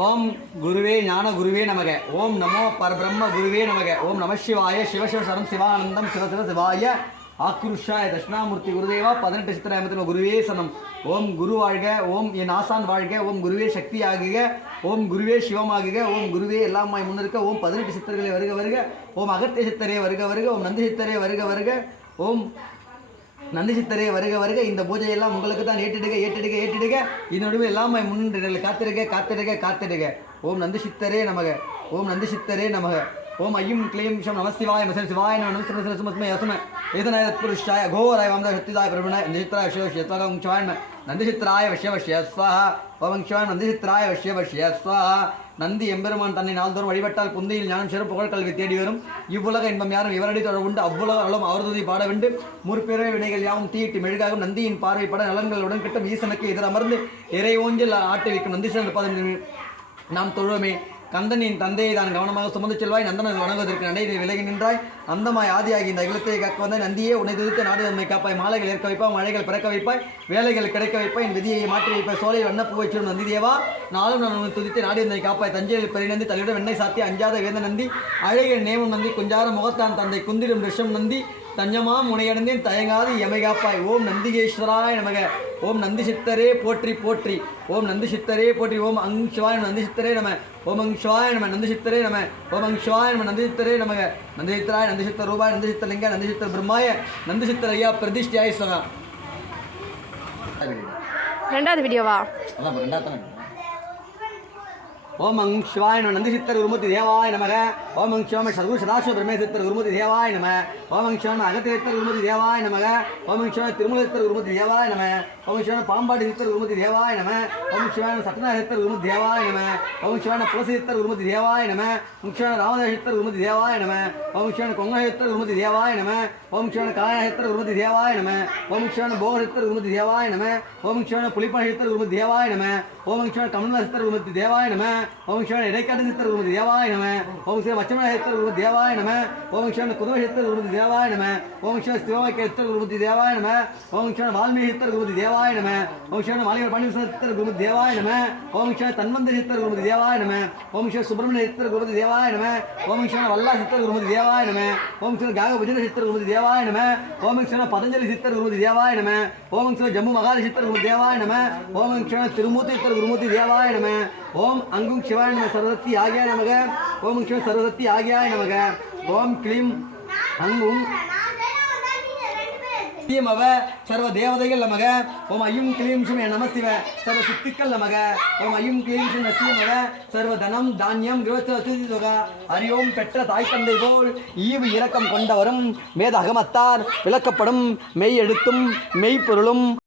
ஓம் குருவே ஞான குருவே நமக. ஓம் நமோ பரபிரம்ம குருவே நமக. ஓம் நம சிவாய சிவசிவ சரம் சிவானந்தம் சிவசிவ சிவாய ஆக்ருஷாய தட்சிணாமூர்த்தி குருதேவா 18 சித்திராயமத்தில் குருவே சனம். ஓம் குரு வாழ்க. ஓம் என் ஆசான் வாழ்க. ஓம் குருவே சக்தி ஆகுக. ஓம் குருவே சிவமாகுக. ஓம் குருவே எல்லாமாய் முன்னிருக்க. ஓம் 18 சித்தர்களே வருக வருக. ஓம் அகத்திய சித்தரே வருக வருக. ஓம் நந்தி சித்தரே வருக வருக. ஓம் நந்தி சித்தரே வருக வருக. இந்த பூஜையெல்லாம் உங்களுக்கு தான் ஏற்றிடுக ஏற்றிடுக ஏற்றிடுக. இதனுடைய எல்லாமே முன்னின்று காத்திடுக காத்திடுக காத்திடுக. ஓம் நந்தி சித்தரே நமக. ஓம் நந்தி சித்தரே நமக. ஓம் ஐயும் கிளீம் விஷம் நம சிவாய மசன் சிவாய நம சுமஸ்மே யசும ஏதனாய தத்புருஷாய கோராய வம்ச சக்திதாய பிரபுணாய நந்திசித்ராய சிவ சிவாய நந்திசித்ராய வஷ்ய ஸ்வாஹா. ஓம் சிவாய நந்திசித்ராய வஷ்ய ஸ்வாஹா. நந்தி எம்பெருமான் தன்னை நாள்தோறும் வழிபட்டால் புந்தையில் ஞானம் சேரும் புகழ் கல்வி தேடி வரும். இவ்வுலக இன்பம் யாரும் இவரடி தொடர் உண்டு. அவ்வுலக அருளும் அவர்துதி பாட வேண்டும். முற்பிறவை வினைகள் யாவும் தீயிட்டு மெழுகாகும். நந்தியின் பார்வைப்பட நலன்களுடன் கிட்டும். ஈசனுக்கு எதிரமர்ந்து இறை ஊஞ்சல் ஆட்டுவிக்கும் நந்தீசன் பதம் நாம் தொழுவமே. கந்தனின் தந்தையை தான் கவனமாக சுமந்து செல்வாய். நந்தனை வணங்குவதற்கு நடை விலகி நின்றாய். அந்தமாய் ஆதியாகி இந்த அகிலத்தை காக்க வந்த நந்தியே உன்னை துதித்து நாடு தன்மை காப்பாய். மாலைகள் ஏற்க வைப்பாய். மழைகள் பிறக்க வைப்பாய். வேலைகள் கிடைக்க வைப்பாய். என் விதியை மாற்றி வைப்பாய். சோலை வண்ணப்பூ வச்சிடும் நந்தி தேவா. நாளும் நான் உன்னை துதித்து நாடு தன்மை காப்பாய். தஞ்சையில் பெருநந்தி தலையுடன் வெண்ணை சாத்தி அஞ்சாத வேந்த நந்தி. அழகிய நேமம் நந்தி குஞ்சார முகத்தான் தந்தை குந்திடும் ரிஷம் நந்தி. தஞ்சமாம் முனையடைந்தேன் தயங்காது எமை காப்பாய். ஓம் நந்திகேஸ்வராய நமக. ஓம் நந்தி சித்தரே போற்றி போற்றி. ஓம் நந்தி சித்தரே போற்றி. ஓம் அங் சிவாய நந்தி சித்தரே நம. ஓம் அங் சிவாய நம நந்தி சித்தரே நம. ஓம் அங் சிவாய நம நந்தி சித்தரே நமக. நந்தி சித்தராய நந்தி சித்த ரூபாய் நந்தி சித்த லிங்க நந்தி சித்த பிரம்மாய நந்தி சித்தர் ஐயா பிரதிஷ்டியாய் சொகா. ரெண்டாவது வீடியோவா? அதான் ரெண்டாவது. ஓம் அங் சிவாய நம நந்தி சித்தர் குருமூர்த்தி தேவாய நமக. ஓம் அங் சிவாய சர்வ சதாசிவ பிரமே சித்தர் குருமூர்த்தி தேவாய நம. ஓம் அங் சிவாய அகத்திய சித்தர் குருமூர்த்தி தேவாய நமக. ஓம் அங் சிவாய திருமூல சித்தர் குருமூர்த்தி தேவாய நம. ஓம் சிவாய பாம்பாடி சித்தர் குருமூர்த்தி தேவாய நம. ஓம் சிவாய சத்யநாராயண சித்தர் குருமூர்த்தி தேவாய நம. ஓம் சிவாய துளசி சித்தர் குருமூர்த்தி தேவாய நம. ஓம் சிவாய ராமதாஸ் சித்தர் குருமூர்த்தி தேவாய நம. ஓம் சிவாய கொங்கை சித்தர் குருமூர்த்தி தேவாய நம. ஓம் சிவாய காய சித்தர் குருமூர்த்தி தேவாய நம. ஓம் சிவாய போக சித்தர் குருமூர்த்தி தேவாய நம. ஓம் சிவாய புலிப்பாடி சித்தர் குருமூர்த்தி தேவாய நம. ஓம் சிவாய கமலநாத சித்தர் குருமூர்த்தி தேவாய நம. ஓம் சிவாய இடைக்காட்டு சித்தர் குருமூர்த்தி தேவாய நம. ஓம் சிவாய மச்சமன சித்தர் குருமூர்த்தி தேவாய நம. ஓம் சிவாய குதுவ சித்தர் குருமூர்த்தி தேவாய நம. ஓம் சிவாய சிவவாக்கிய சித்தர் குருமூர்த்தி தேவாய நம. ஓம் சிவாய வால்மீகி சித்தர் குருமூர்த்தி தேவாய நம. ஓம் சிவாய மாலிக பாண்டிய சித்தர் குருமூர்த்தி தேவாய நம. ஓம் சிவாய தன்வந்திரி சித்தர் குருமூர்த்தி தேவாய நம. ஓம் சிவாய சுப்பிரமணிய சித்தர் குருமூர்த்தி தேவாய நம. ஓம் சிவாய வல்லா சித்தர் குருமூர்த்தி தேவாய நம. ஓம் சிவாய காக புஜன சித்தர் குருமூர்த்தி தேவாய நம. ஓம் சிவாய பதஞ்சலி சித்தர் குருமூர்த்தி தேவாய நம. ஓம் சிவாய ஜம்மு மகாலி சித்தர் குருமூர்த்தி தேவாய நம. ஓம் சிவாய திருமூர்த்தி சித்தர் குருமூர்த்தி தேவாய நம. ஓம் அங்கும் சிவாய நம சரஸ்வதி ஆகியாய நமக. ஓம் சிவ சரஸ்வதி ஆகியாய நமக. ஓம் கிளீம் அங்கும் அவ சர்வ தேவதைகள் நமக. ஓம் ஐயும் கிளீம் சிவ நம சிவ சர்வ சித்திகள் நமக. ஓம் ஐயும் கிளீம் சிவ நசியமக சர்வ தனம் தானியம் கிரவ அரியோம் பெற்ற தாய் தந்தை போல் ஈவு இரக்கம் கொண்டவரும் வேத அகமத்தார் விளக்கப்படும் மெய் எழுத்தும் மெய்ப்பொருளும்